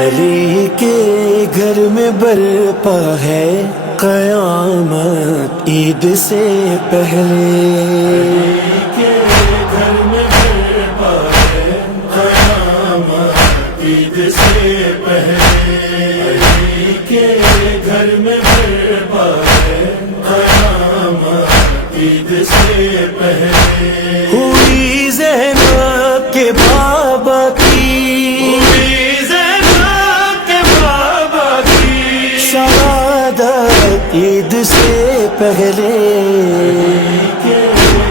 علی کے گھر میں برپا ہے قیامت عید سے پہلے، علی کے گھر میں برپا ہے قیامت عید سے پہلے، علی کے گھر میں برپا ہے قیامت عید سے پہلے، ہوئی زینب کے بابا کی عید سے پہلے، علی کے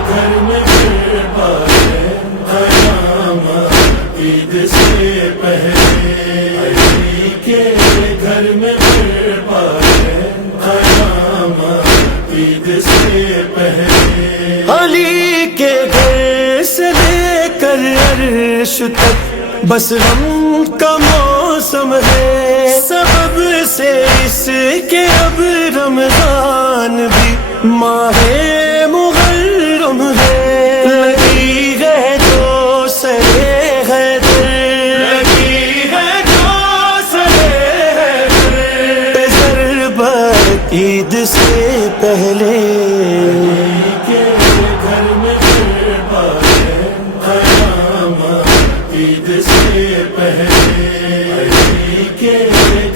گھر میں برپا ہے قیامت عید سے پہلے، علی کے گھر میں برپا ہے قیامت عید سے پہلے، علی کے گھر سے لے کر عرش تک بس غم کا موسم ہے، سبب سے اس کے اب رمضان بھی ماہ محرم ہے، لگی ہے جو سرے حیدر، لگی ہے جو سرے حیدر، ضربت عید سے پہلے، علی کے گھر میں برپا ہے قیامت عید سے پہلے، علی کے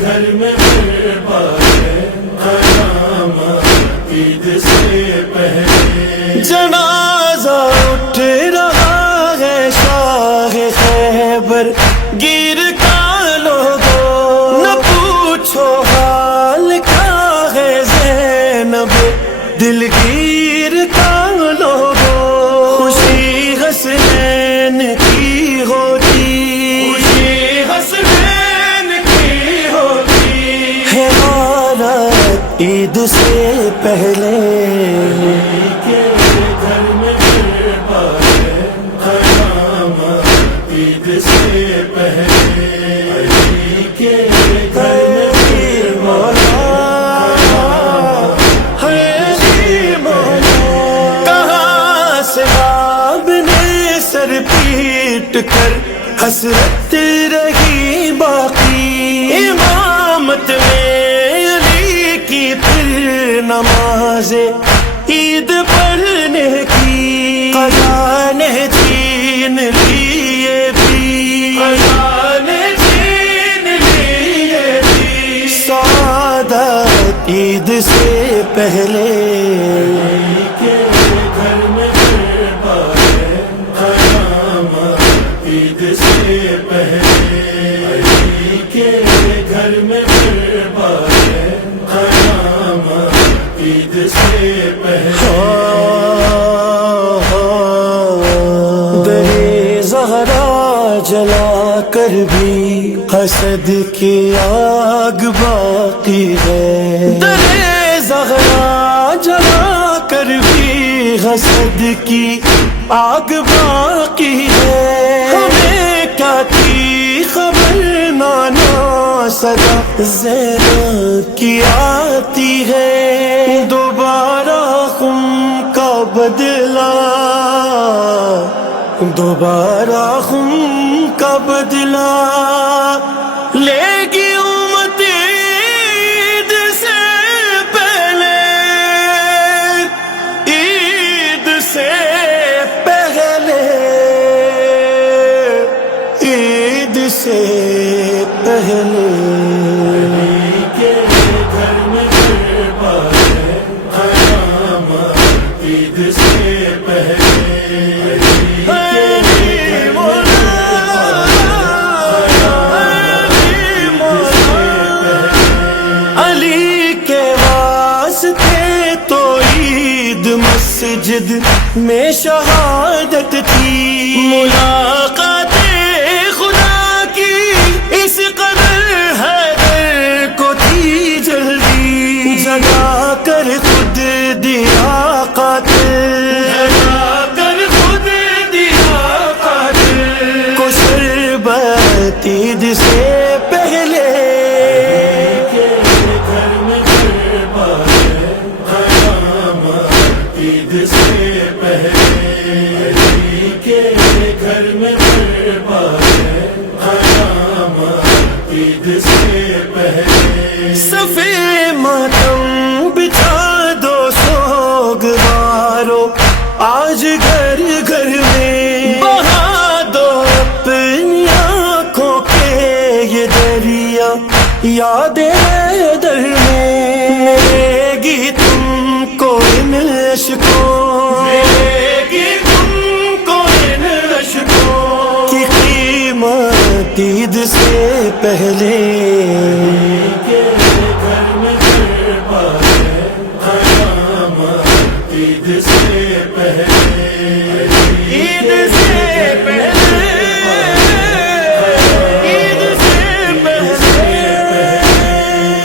گھر میں برپا ہے قیامت عید سے پہلے، جنازہ اٹھ رہا ہے شاہ خیبر گیر کا لوگو، نہ پوچھو حال کیا ہے زینب دلگیر کا لوگو، خوشی حسنین کی ہوتی، خوشی حسنین کی ہوتی ہے غارت عید سے پہلے، علی کے گھر میں برپا ہے قیامت عید سے پہلے، علی کے گھر میں برپا ہے علی مولا، کہاں سے آپ نے سر پیٹ کر حسرت رہی باقی، امامت میں علی کی پھر نماز عید پڑھنے کی، قضا نے چھین لیے بھی، قضا نے چھین لیے بھی سعادت عید سے پہلے، علی کے گھر میں برپا ہے قیامت عید سے پہلے، علی کے گھر میں برپا ہے قیامت عید سے پہلے، در زہرا جلا کر بھی حسد کی آگ باقی ہے، در زہرا جلا کر بھی حسد کی آگ باقی ہے، ہمیں کیا تھی خبر نانا صدا زینب کی آتی ہے، دوبارہ خون کا بدلہ، دوبارہ خون کا بدلہ لے گی امت عید سے پہلے، عید سے پہلے، عید سے پہلے، علی کے گھر میں برپا ہے قیامت عید سے پہلے، علی کے واسطے تو عید مسجد میں شہادت تھی، ملاقات خدا کی اس قدر حیدر کو تھی جلدی، جگا کر خود پہلے گھر میں غربا ہے، قیامت عید سے پہلے کے گھر میں غربا ہے، قیامت عید سے پہلے صفے ماتم بچھا دو سوگوارو، آج گھر گھر میں بہا دو اپنی آنکھوں کے یہ دریا، یاد در میں ملے گی تم کو ان اشکوں، ملے گی تم کو ان اشکوں کی قیمت عید سے پہلے گھر میں غربا ہے، قیامت عید سے پہلے عید سے پہلے عید سے پہلے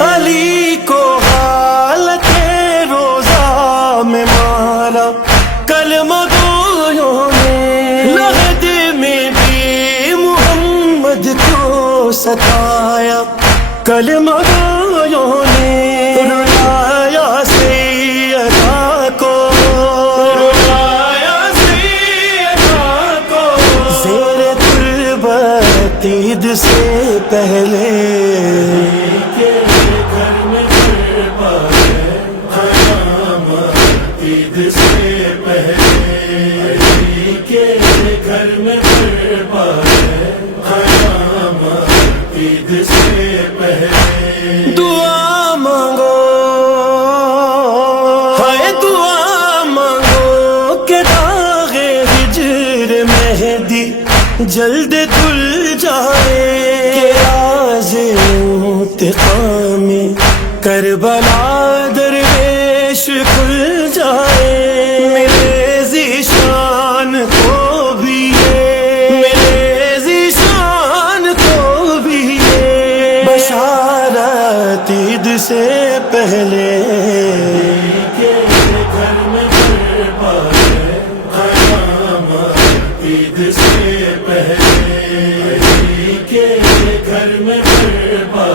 علی کو حالت روزہ میں مارا، کلمہ گویوں نے لحد میں بھی محمد کو ستایا، کلمہ گویوں نے رلایا سیدہ کو، آیا سیدہ کو زیر تربت عید سے پہلے گھر میں غربا ہے، قیامت عید سے پہلے کے گھر میں غربا ہے، قیامت عید سے پہلے دعا مانگو، ہائے دعا مانگو کہ داغ ہجر مہدی جلد دھل جائے، کہ راز انتقام کربلا درویش کھل جائے، میرے ذیشان کو بھی یہ، میرے ذیشان کو بھی یہ بشارت عید سے پہلے گھر میں غربا ہے، قیامت عید سے پہلے کے گھر میں غربا